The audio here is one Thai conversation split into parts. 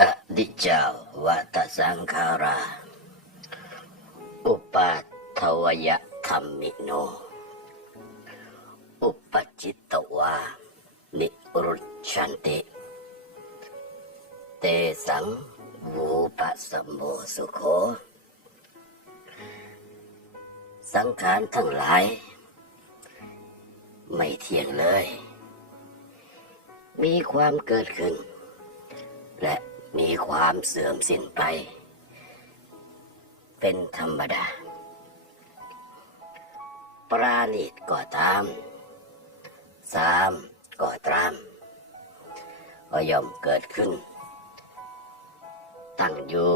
อดิจาวัตสังขารา อุปาทวยธรรมิโน อุปจิตตวา นิรุชันติ เตสังวูปสมโมสุโขสังขารทั้งหลาย ไม่เที่ยงเลย มีความเกิดขึ้น และ มีความเสื่อมสิ้นไป เป็นธรรมดา ปราณีตก็ตาม สามก็ตาม ก็ย่อมเกิดขึ้น ตั้งอยู่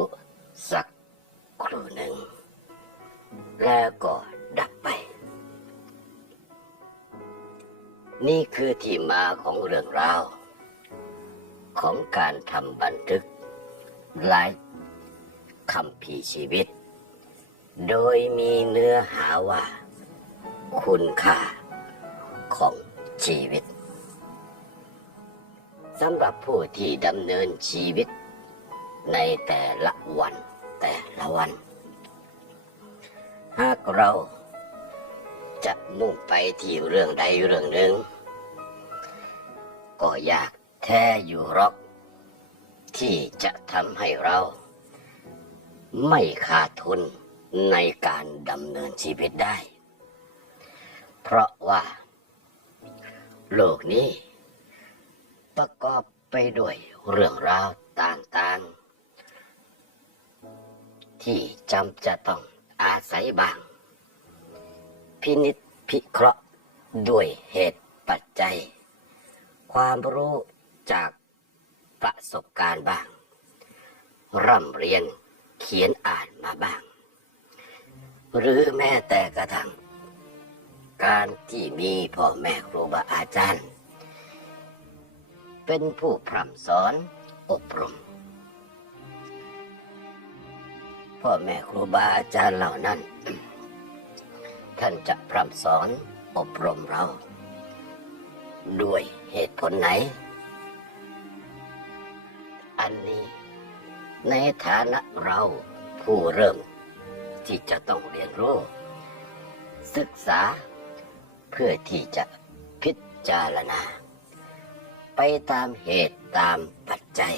สักครู่หนึ่ง แล้วก็ดับไป นี่คือที่มาของเรื่องราวของการทำบันทึก หลายคำพีชีวิต โดยมีเนื้อหาว่า คุณค่าของชีวิตสำหรับผู้ที่ดำเนินชีวิต ในแต่ละวันแต่ละวัน หากเราจะมุ่งไปที่เรื่องใดเรื่องหนึ่ง ก็ยากแท้อยู่รอก ที่จะทำให้เรา ไม่ขาดทุนในการดำเนินชีวิตได้ เพราะว่า โลกนี้ ประกอบไปด้วยเรื่องราวต่างๆ ที่จำจะต้องอาศัยบาง พินิจพิเคราะห์ด้วยเหตุปัจจัย ความรู้จาก ประสบการณ์บ้าง ร่ำเรียนเขียนอ่านมาบ้าง หรือแม้แต่กระทั่งการที่มีพ่อแม่ครูบาอาจารย์ เป็นผู้พร่ำสอนอบรม พ่อแม่ครูบาอาจารย์เหล่านั้น ท่านจะพร่ำสอนอบรมเรา ด้วยเหตุผลไหนันนี้ ในฐานะเราผู้เริ่ม ที่จะต้องเรียนรู้ ศึกษาเพื่อที่จะพิจารณา ไปตามเหตุตามปัจจัย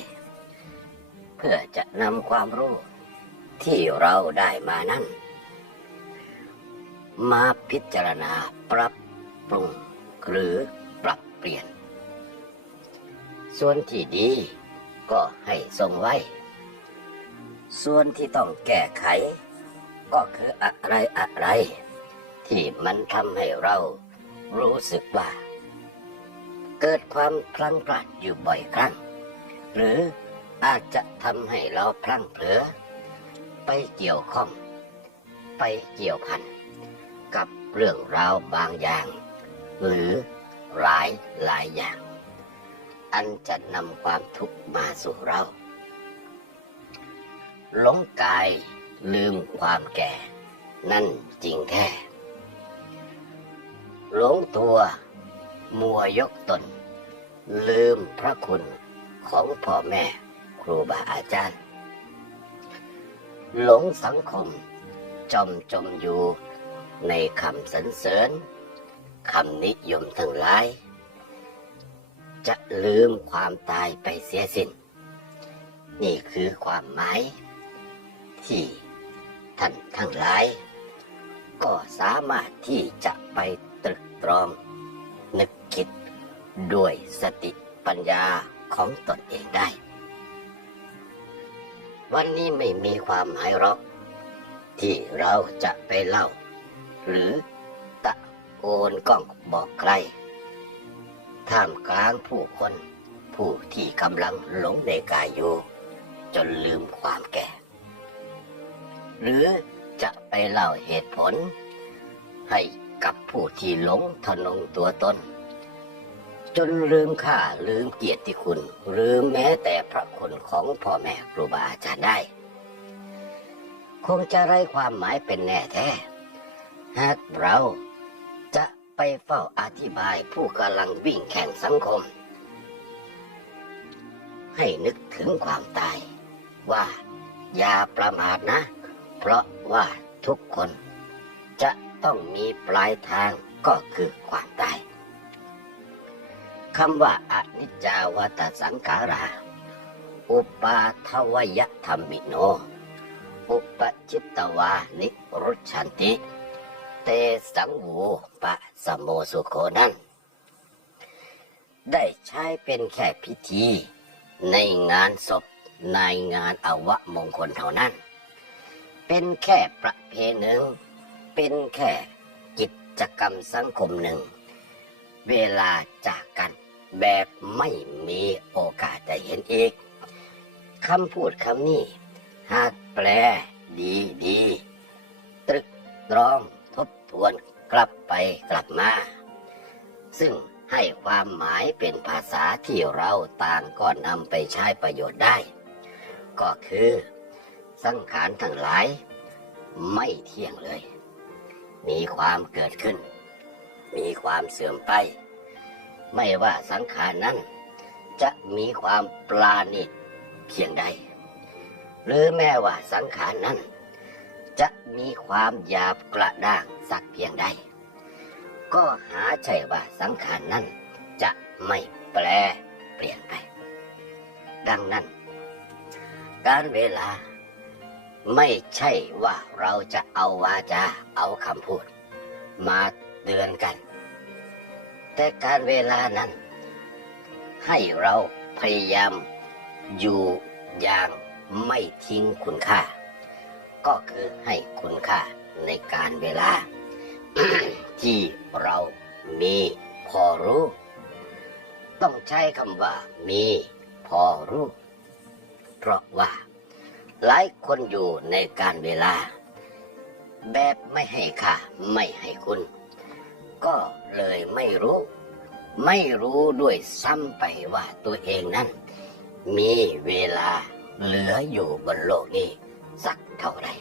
เพื่อจะนำความรู้ที่เราได้มานั้นมาพิจารณาปรับปรุงหรือปรับเปลี่ยน ส่วนที่ดี ก็ให้ทรงไว้ ส่วนที่ต้องแก้ไข ก็คืออะไรอะไร ที่มันทำให้เรารู้สึกว่า เกิดความพลังพลาดอยู่บ่อยครั้ง หรืออาจจะทำให้เราพลั้งเผลอไปเกี่ยวข้อง ไปเกี่ยวพันกับเรื่องราวบางอย่าง หรือหลายหลายอย่าง อันจะนำความทุกข์มาสู่เรา หลงกายลืมความแก่ นั่นจริงแท้หลงตัวมัวยกตน ลืมพระคุณของพ่อแม่ครูบาอาจารย์ หลงสังคมจมจมอยู่ในคำสรรเสริญคำนิยมทั้งหลาย จะลืมความตายไปเสียสิ้น นี่คือความหมาย ที่ท่านทั้งหลาย ก็สามารถที่จะไปตรึกตรอง นึกคิดด้วยสติปัญญาของตนเองได้ วันนี้ไม่มีความหมายหรอก ที่เราจะไปเล่า หรือตะโกนก้องบอกใคร ท่ามกลางผู้คน ผู้ที่กำลังหลงในกายอยู่ จนลืมความแก่ หรือจะไปเล่าเหตุผล ให้กับผู้ที่หลงทะนงตัวตน จนลืมค่าลืมเกียรติคุณหรือแม้แต่พระคุณของพ่อแม่ครูบาอาจารย์ได้ คงจะไร้ความหมายเป็นแน่แท้หากเรา ไปเฝ้าอธิบายผู้กำลังวิ่งแข่งสังคม ให้นึกถึงความตาย ว่าอย่าประมาทนะ เพราะว่าทุกคนจะต้องมีปลายทางก็คือความตายคำว่าอนิจจาวัตสังขารา อุปาทวยธรรมิโน อุปจิตตวานิรุชันติ เตสังโวปะสมโมสุโคนั้น ได้ใช้เป็นแค่พิธี ในงานศพในงานอวมงคลเท่านั้น เป็นแค่ประเพณีหนึ่ง เป็นแค่กิจกรรมสังคมหนึ่ง เวลาจากกันแบบไม่มีโอกาสได้เห็นอีกคำพูดคำนี้ หากแปลดีดี ตรึกตรอง วนกลับไปกลับมา ซึ่งให้ความหมายเป็นภาษาที่เราต่างก็นำไปใช้ประโยชน์ได้ ก็คือ สังขารทั้งหลาย ไม่เที่ยงเลย มีความเกิดขึ้น มีความเสื่อมไป ไม่ว่าสังขารนั้น จะมีความปราณีตเพียงใด หรือแม้ว่าสังขารนั้น จะมีความหยาบกระด้าง สักเพียงใด ก็หาใช่ว่าสังขารนั้นจะไม่แปรเปลี่ยนไป ดังนั้น การเวลาไม่ใช่ว่าเราจะเอาวาจาเอาคำพูด มาเตือนกัน แต่การเวลานั้น ให้เราพยายามอยู่อย่างไม่ทิ้งคุณค่า ก็คือให้คุณค่า ในการเวลา ที่เรามีพอรู้ ต้องใช้คำว่ามีพอรู้ เพราะว่า หลายคนอยู่ในการเวลา แบบไม่ให้ค่าไม่ให้คุณ ก็เลยไม่รู้ ไม่รู้ด้วยซ้ำไปว่าตัวเองนั้น มีเวลาเหลืออยู่บนโลกนี้ สักเท่าไหร่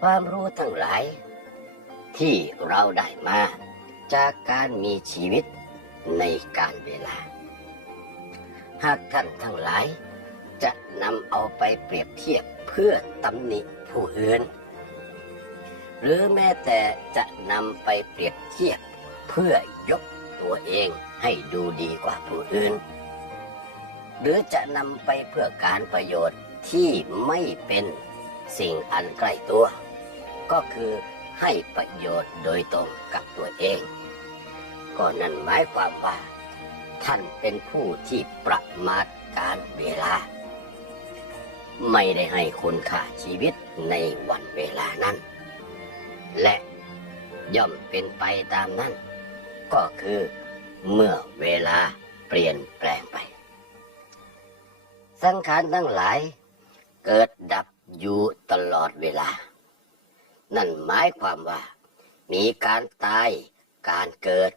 ความรู้ทั้งหลาย ที่เราได้มาจากการมีชีวิตในการเวลา หากท่านทั้งหลาย จะนำเอาไปเปรียบเทียบเพื่อตำหนิผู้อื่น หรือแม้แต่จะนำไปเปรียบเทียบเพื่อยกตัวเองให้ดูดีกว่าผู้อื่น หรือจะนำไปเพื่อการประโยชน์ที่ไม่เป็นสิ่งอันใกล้ตัว ก็คือให้ประโยชน์โดยตรงกับตัวเอง ก็นั่นหมายความว่า ท่านเป็นผู้ที่ประมาทการเวลา ไม่ได้ให้คุณค่าชีวิตในวันเวลานั้น และย่อมเป็นไปตามนั้น ก็คือเมื่อเวลาเปลี่ยนแปลงไป สังขารทั้งหลายเกิดดับอยู่ตลอดเวลา นั่นหมายความว่า มีการตาย การเกิด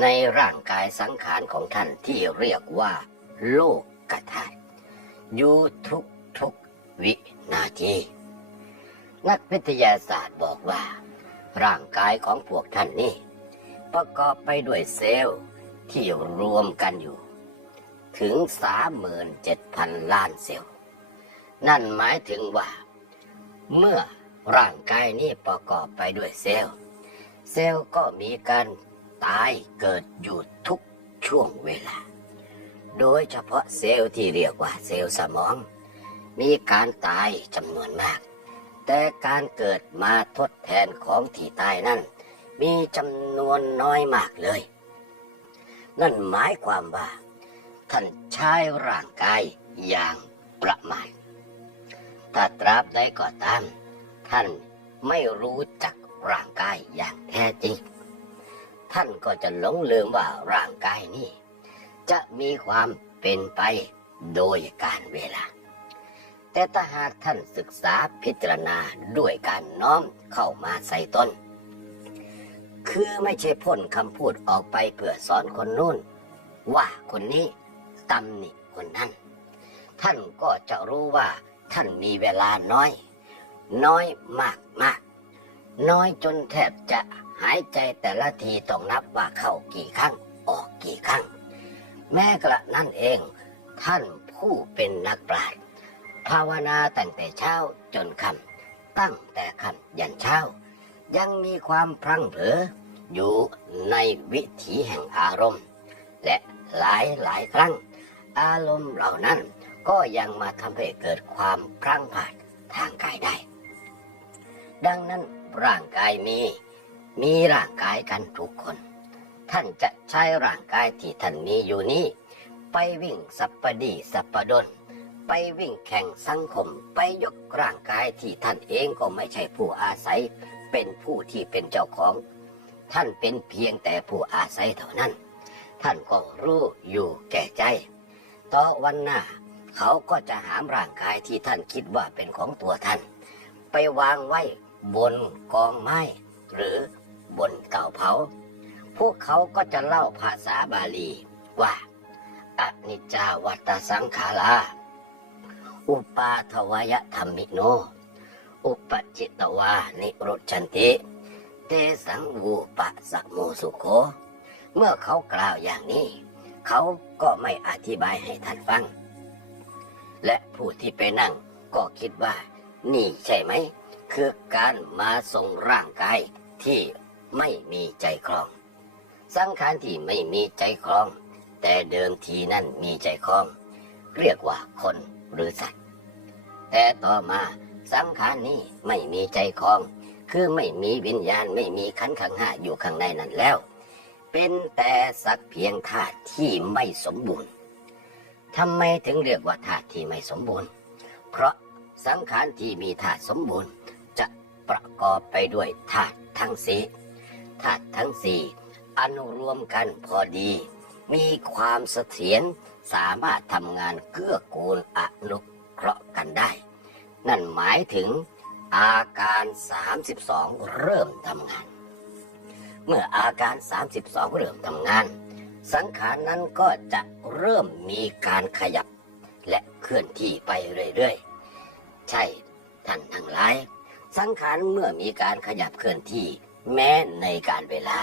ในร่างกายสังขารของท่านที่เรียกว่า โลกกธาตุอยู่ทุกทุกวินาที นักวิทยาศาสตร์บอกว่า ร่างกายของพวกท่านนี่ ประกอบไปด้วยเซลล์ที่รวมกันอยู่ ถึง 37,000 ล้านเซลล์ นั่นหมายถึงว่า เมื่อ ร่างกายนี้ประกอบไปด้วยเซลล์ เซลล์ก็มีการตายเกิดอยู่ทุกช่วงเวลา โดยเฉพาะเซลล์ที่เรียกว่าเซลล์สมอง มีการตายจำนวนมาก แต่การเกิดมาทดแทนของที่ตายนั้น มีจำนวนน้อยมากเลย นั่นหมายความว่า ท่านใช้ร่างกายอย่างประมาทถ้าตราบใดก็ตาม ท่านไม่รู้จักร่างกายอย่างแท้จริง ท่านก็จะหลงลืมว่าร่างกายนี้ จะมีความเป็นไปโดยการเวลา แต่ถ้าหากท่านศึกษาพิจารณาด้วยการน้อมเข้ามาใส่ตนคือไม่ใช่พ่นคำพูดออกไปเพื่อสอนคนนู้น ว่าคนนี้ตำหนิคนนั้น ท่านก็จะรู้ว่าท่านมีเวลาน้อย น้อยมากมากน้อยจนแทบจะหายใจแต่ละทีต้องนับว่าเข้ากี่ครั้งออกกี่ครั้ง แม้กระนั้นเองท่านผู้เป็นนักปราชญ์ภาวนาตั้งแต่เช้าจนค่ำตั้งแต่ค่ำยันเช้า ยังมีความพลังเผลออยู่ในวิถีแห่งอารมณ์ และหลายหลายครั้ง อารมณ์เหล่านั้นก็ยังมาทำให้เกิดความพลังผาดทางกายได้ ดังนั้นร่างกายมี มีร่างกายกันทุกคน ท่านจะใช้ร่างกายที่ท่านมีอยู่นี้ ไปวิ่งสัปปดีสัปปดนไปวิ่งแข่งสังคม ไปยกร่างกายที่ท่านเองก็ไม่ใช่ผู้อาศัย เป็นผู้ที่เป็นเจ้าของ ท่านเป็นเพียงแต่ผู้อาศัยเท่านั้น ท่านก็รู้อยู่แก่ใจ ต่อวันหน้า เขาก็จะหามร่างกายที่ท่านคิดว่าเป็นของตัวท่าน ไปวางไว้ บนกองไม้ หรือบนเต่าเผา พวกเขาก็จะเล่าภาษาบาลีว่าอนิจจาวัตสังขาราอุปาทวยธรรมิโน อุปจิตตวานิรธชันติ เตสังวูปะสักโมสุโค เมื่อเขากล่าวอย่างนี้ เขาก็ไม่อธิบายให้ท่านฟัง และผู้ที่ไปนั่งก็คิดว่า นี่ใช่ไหม คือการมาส่งร่างกายที่ไม่มีใจครอง สังขารที่ไม่มีใจครอง แต่เดิมทีนั่นมีใจครอง เรียกว่าคนหรือสัตว์ แต่ต่อมาสังขารนี้ไม่มีใจครอง คือไม่มีวิญญาณไม่มีขันขังห้าอยู่ข้างในนั้นแล้ว เป็นแต่สักเพียงธาตุที่ไม่สมบูรณ์ทำไมถึงเรียกว่าธาตุที่ไม่สมบูรณ์ เพราะสังขารที่มีธาตุสมบูรณ์ ประกอบไปด้วยธาตุทั้งสี่ธาตุทั้งสี่อนุรวมกันพอดี มีความเสถียรสามารถทำงานเกื้อกูลอนุเคราะห์กันได้ นั่นหมายถึงอาการ 32 เริ่มทำงาน เมื่ออาการ 32 เริ่มทำงาน สังขารนั้นก็จะเริ่มมีการขยับ และเคลื่อนที่ไปเรื่อยๆ ใช่ท่านทั้งหลาย สังขารเมื่อมีการขยับเคลื่อนที่ แม้ในการเวลา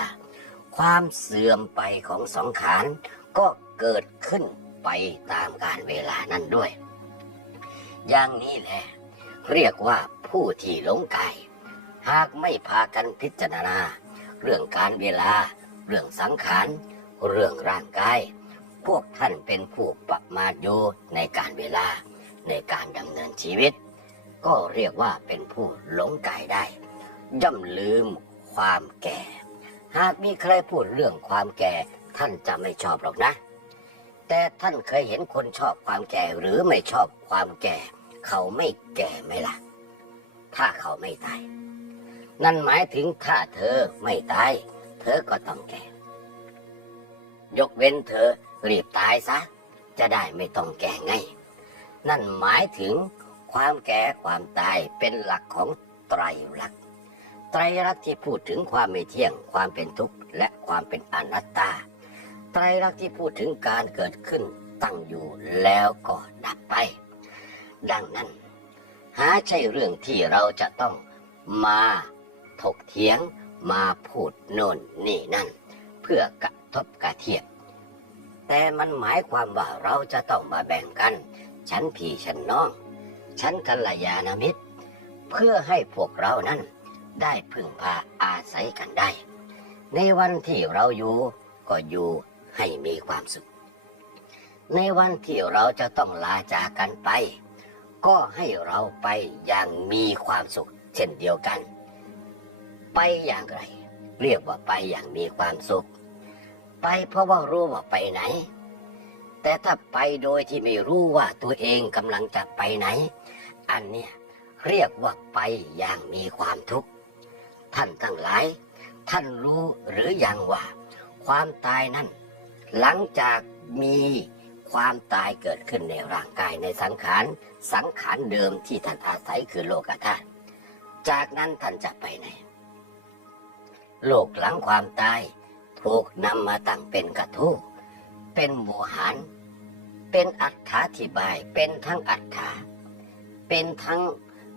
ความเสื่อมไปของสังขารก็เกิดขึ้นไปตามการเวลานั้นด้วย อย่างนี้แหละ เรียกว่าผู้ที่หลงกาย หากไม่พากันพิจารณา เรื่องการเวลา เรื่องสังขารเรื่องร่างกาย พวกท่านเป็นผู้ประมาทอยู่ในการเวลาในการดำเนินชีวิต ก็เรียกว่าเป็นผู้หลงกายได้ ย่อมลืมความแก่ หากมีใครพูดเรื่องความแก่ ท่านจะไม่ชอบหรอกนะ แต่ท่านเคยเห็นคนชอบความแก่หรือไม่ชอบความแก่ เขาไม่แก่ไหมล่ะ ถ้าเขาไม่ตาย นั่นหมายถึงถ้าเธอไม่ตาย เธอก็ต้องแก่ ยกเว้นเธอรีบตายซะ จะได้ไม่ต้องแก่ไง นั่นหมายถึง ความแก่ความตายเป็นหลักของไตรลักษณ์ไตรลักษณ์ที่พูดถึงความไม่เที่ยง ความเป็นทุกข์และความเป็นอนัตตา ไตรลักษณ์ที่พูดถึงการเกิดขึ้นตั้งอยู่แล้วก็ดับไป ดังนั้น หาใช่เรื่องที่เราจะต้องมาถกเถียงมาพูดโน่นนี่นั่น เพื่อกระทบกระเทียบแต่มันหมายความว่าเราจะต้องมาแบ่งกัน ฉันพี่ฉันน้อง ฉันกัลยาณมิตร เพื่อให้พวกเรานั้น ได้พึ่งพาอาศัยกันได้ ในวันที่เราอยู่ก็อยู่ให้มีความสุข ในวันที่เราจะต้องลาจากกันไป ก็ให้เราไปอย่างมีความสุข เช่นเดียวกัน ไปอย่างไร เรียกว่าไปอย่างมีความสุข ไปเพราะว่ารู้ว่าไปไหน แต่ถ้าไปโดยที่ไม่รู้ว่าตัวเองกำลังจะไปไหน อันเนี้ยเรียกว่าไปอย่างมีความทุกข์ ท่านทั้งหลาย ท่านรู้หรือยังว่า ความตายนั้น หลังจากมีความตายเกิดขึ้นในร่างกายในสังขาร สังขารเดิมที่ท่านอาศัยคือโลกธาตุ จากนั้นท่านจะไปไหน โลกหลังความตายถูกนำมาตั้งเป็นกระทู้ เป็นโมหารเป็นอัฏฐาธิบาย เป็นทั้งอัฏฐาเป็นทั้ง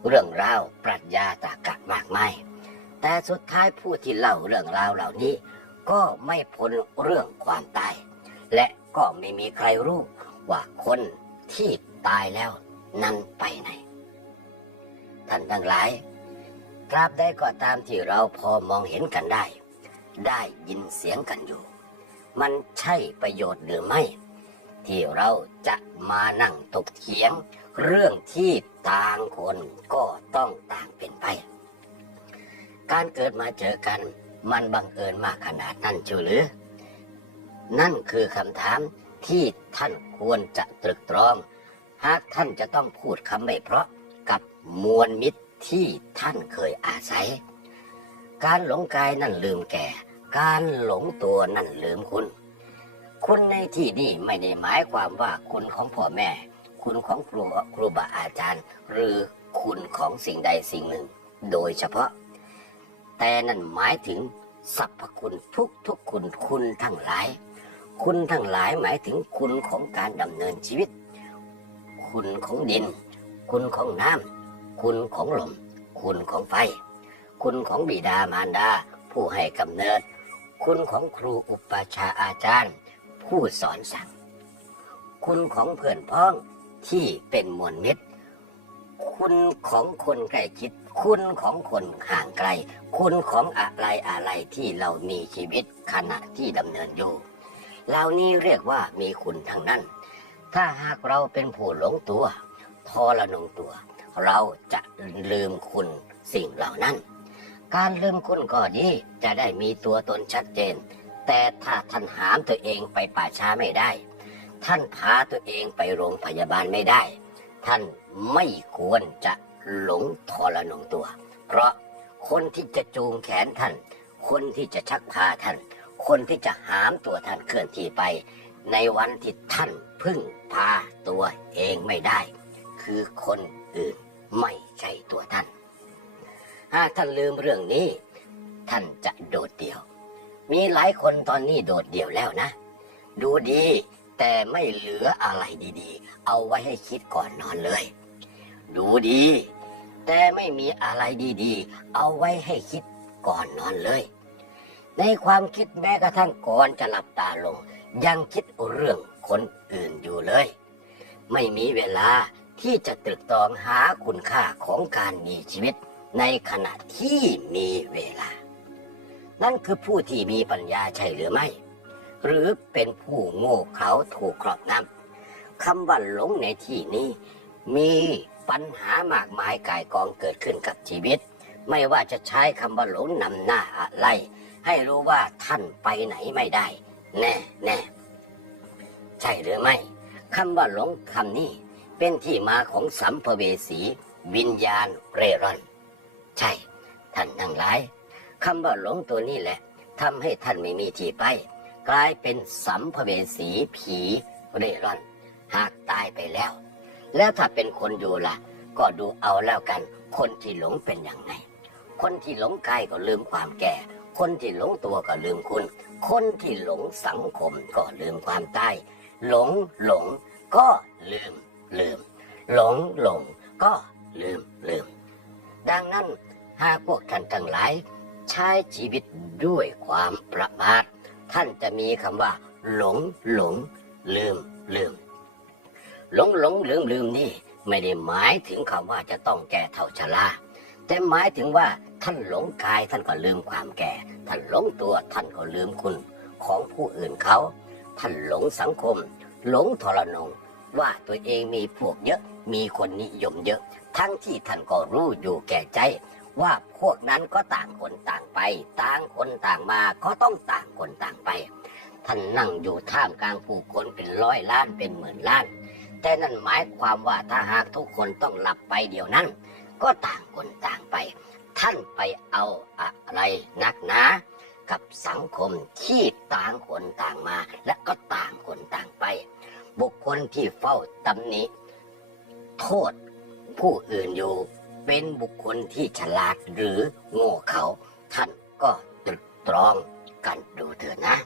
เรื่องราวปรัชญาตากะมากมาย แต่สุดท้ายผู้ที่เล่าเรื่องราวเหล่านี้ ก็ไม่พ้นเรื่องความตาย และก็ไม่มีใครรู้ว่าคนที่ตายแล้วนั้นไปไหน ท่านทั้งหลายตราบใดก็ตามที่เราพอมองเห็นกันได้ ได้ยินเสียงกันอยู่ มันใช่ประโยชน์หรือไม่ ที่เราจะมานั่งตกเถียง เรื่องที่ต่างคนก็ต้องต่างเป็นไป การเกิดมาเจอกันมันบังเอิญมากขนาดนั้นชูหรือ นั่นคือคำถามที่ท่านควรจะตรึกตรอง หากท่านจะต้องพูดคำไม่เพราะกับมวลมิตรที่ท่านเคยอาศัย การหลงกายนั่นลืมแก่ การหลงตัวนั่นลืมคุณ คุณในที่นี่ไม่ได้หมายความว่าคุณของพ่อแม่ คุณของครูครูบาอาจารย์ หรือคุณของสิ่งใดสิ่งหนึ่ง โดยเฉพาะ แต่นั่นหมายถึงสรรพคุณทุกทุกคุณคุณทั้งหลาย คุณทั้งหลายหมายถึงคุณของการดำเนินชีวิต คุณของดิน คุณของน้ำคุณของลม คุณของไฟ คุณของบิดามารดา ผู้ให้กำเนิด คุณของครูอุปชาอาจารย์ ผู้สอนสั่ง คุณของเพื่อนพ้องที่เป็นมวลมิตร คุณของคนใกล้ชิด คุณของคนห่างไกล คุณของอะไรอะไรที่เรามีชีวิตขณะที่ดำเนินอยู่เหล่านี้เรียกว่ามีคุณทั้งนั้น ถ้าหากเราเป็นผู้หลงตัวทอละนงตัว เราจะลืมคุณสิ่งเหล่านั้น การลืมคุณก็ดีจะได้มีตัวตนชัดเจน แต่ถ้าท่านหามตัวเองไปป่าช้าไม่ได้ ท่านพาตัวเองไปโรงพยาบาลไม่ได้ ท่านไม่ควรจะหลงทรนงตัว เพราะคนที่จะจูงแขนท่าน คนที่จะชักพาท่าน คนที่จะหามตัวท่านเคลื่อนที่ไป ในวันที่ท่านพึ่งพาตัวเองไม่ได้ คือคนอื่นไม่ใช่ตัวท่าน หากท่านลืมเรื่องนี้ ท่านจะโดดเดี่ยว มีหลายคนตอนนี้โดดเดี่ยวแล้วนะ ดูดีแต่ไม่เหลืออะไรดีๆ เอาไว้ให้คิดก่อนนอนเลย ดูดี แต่ไม่มีอะไรดีๆ เอาไว้ให้คิดก่อนนอนเลย ในความคิดแม้กระทั่งก่อนจะหลับตาลง ยังคิดเรื่องคนอื่นอยู่เลย ไม่มีเวลาที่จะตรึกตรองหาคุณค่าของการมีชีวิต ในขณะที่มีเวลา นั่นคือผู้ที่มีปัญญาใช่หรือไม่ หรือเป็นผู้โง่เขลาถูกครอบงำคำว่าหลงในที่นี้ มีปัญหามากมายกายกองเกิดขึ้นกับชีวิต ไม่ว่าจะใช้คำว่าหลงนำหน้าอะไร ให้รู้ว่าท่านไปไหนไม่ได้ แน่แน่ใช่หรือไม่คำว่าหลงคำนี้เป็นที่มาของสัมภเวสี วิญญาณเร่ร่อน ใช่ ท่านทั้งหลายคำว่าหลงตัวนี้แหละทำให้ท่านไม่มีที่ไป กลายเป็นสัมภเวสีผีเร่ร่อน หากตายไปแล้ว แล้วถ้าเป็นคนอยู่ล่ะ ก็ดูเอาแล้วกัน คนที่หลงเป็นอย่างไง คนที่หลงกายก็ลืมความแก่ คนที่หลงตัวก็ลืมคุณ คนที่หลงสังคมก็ลืมความตายหลงหลงก็ลืมลืม หลงหลงก็ลืมลืม ดังนั้นหากพวกท่านทั้งหลาย ใช้ชีวิตด้วยความประมาทท่านจะมีคำว่า หลงหลง ลืมลืม หลงหลงลืมลืมนี่ ไม่ได้หมายถึงคำว่าจะต้องแก่เท่าชราแต่หมายถึงว่าท่านหลงกายท่านก็ลืมความแก่ ท่านหลงตัวท่านก็ลืมคุณของผู้อื่นเขา ท่านหลงสังคม หลงทรนงว่าตัวเองมีพวกเยอะมีคนนิยมเยอะ ทั้งที่ท่านก็รู้อยู่แก่ใจ ว่าพวกนั้นก็ต่างคนต่างไป ต่างคนต่างมาก็ต้องต่างคนต่างไป ท่านนั่งอยู่ท่ามกลางผู้คนเป็นร้อยล้านเป็นหมื่นล้าน แต่นั่นหมายความว่าถ้าหากทุกคนต้องหลับไปเดี๋ยวนั้น ก็ต่างคนต่างไป ท่านไปเอาอะไรนักหนากับสังคมที่ต่างคนต่างมา และก็ต่างคนต่างไป บุคคลที่เฝ้าตำหนิโทษ ผู้อื่นอยู่เป็นบุคคลที่ฉลาดหรือโง่เขาท่านก็ตรึกตรองกันดูเถอะนะ